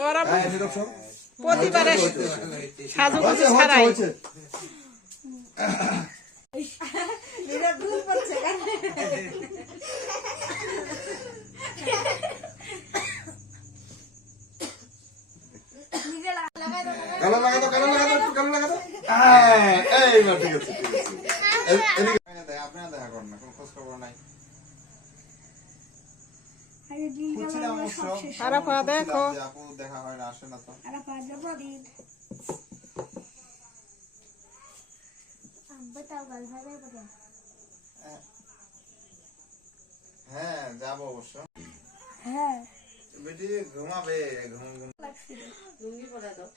ওরা হ্যাঁ নীরব সব প্রতিবারে সাজু হয়েছে ছাড়াই। কালো লাগা কালো লাগা একটু কালো লাগা হ্যাঁ এইবার ঠিক আছে ঠিক আছে। আপনারা দেখা করেন না কোনো খোঁজ খবর নাই। খুঁজছিলাম অবশ্য আরাফা, দেখো। আপু দেখা হয় না আসে না তো। হ্যাঁ যাব অবশ্য। বেটি ঘুমাবে ঘুম ঘুম। লুঙ্গি পরে দাও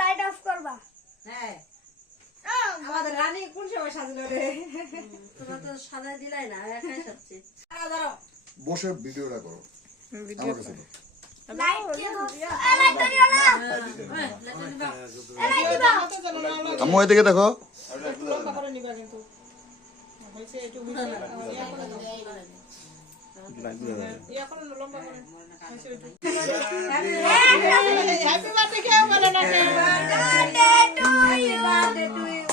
লাইট অফ করবা। হ্যাঁ। আমাদের রানী কোন সময় সাজলো রে? তোমরা তো সাজা দিলাই না একাই সাজছে। বসে ভিডিওটা করো। আমার কাছে আম্মু এদিকে দেখো। হয়েছে একটু বেশি ইয়া করে দাও। ইয়া করে নাও, লম্বা করে হয়েছে একটু হ্যাপি বার্থডে কেউ বলে না কেউ বার্থডে টু ইউ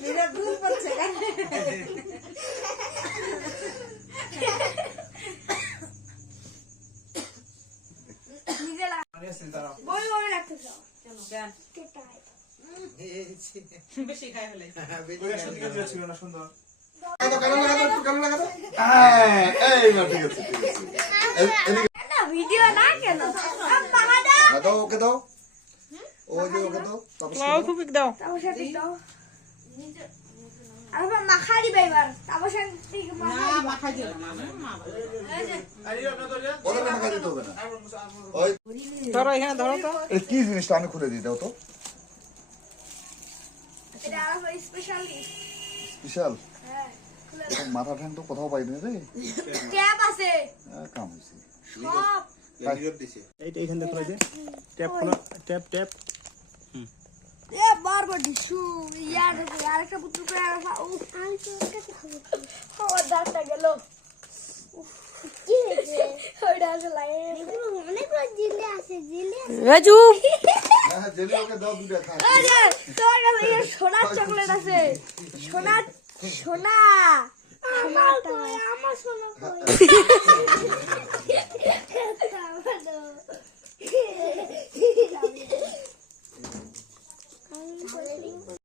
নীরব ভুল করছে নিজে লাগ বই বই রাখতে চাও কেন বেশি খাই ফেলে কালো কালো লাগা দাও একটু কালো লাগা দাও হ্যাঁ এইবার ঠিক আছে ঠিক আছে এ- এদিকে না ভিডিও না কেন পাহা দাও হ্যাঁ, দাও। ওকে দাও। ওই যে ওকে দাও তারপর দাও। তারপর দাও। আর মাখা দিবা এবার। ধরো এখানে ধরো তো। এই কি জিনিসটা? আমি খুলে দিই দাও তো। এটা বিশাল হ্যাঁ মাথা ঠ্যাং তো কোথাও পাইনি রে। ট্যাপ আছে। আহ, কাম হয়েছে সব। এইটা এখান থেকে ট্যাপ খোলা ট্যাপ ট্যাপ। এ বারবার দিছু ইয়ার আর একটা পুত্র করে আর ও আমি তো আমার দাঁতটা গেল। কি হয়েছে? ওইটা আসলে অনেক জিলে আছে জিলে রাজু! হ্যাঁ কাছে সোনার চকলেট আছে। সোনার সোনা! আমার সোনা কই?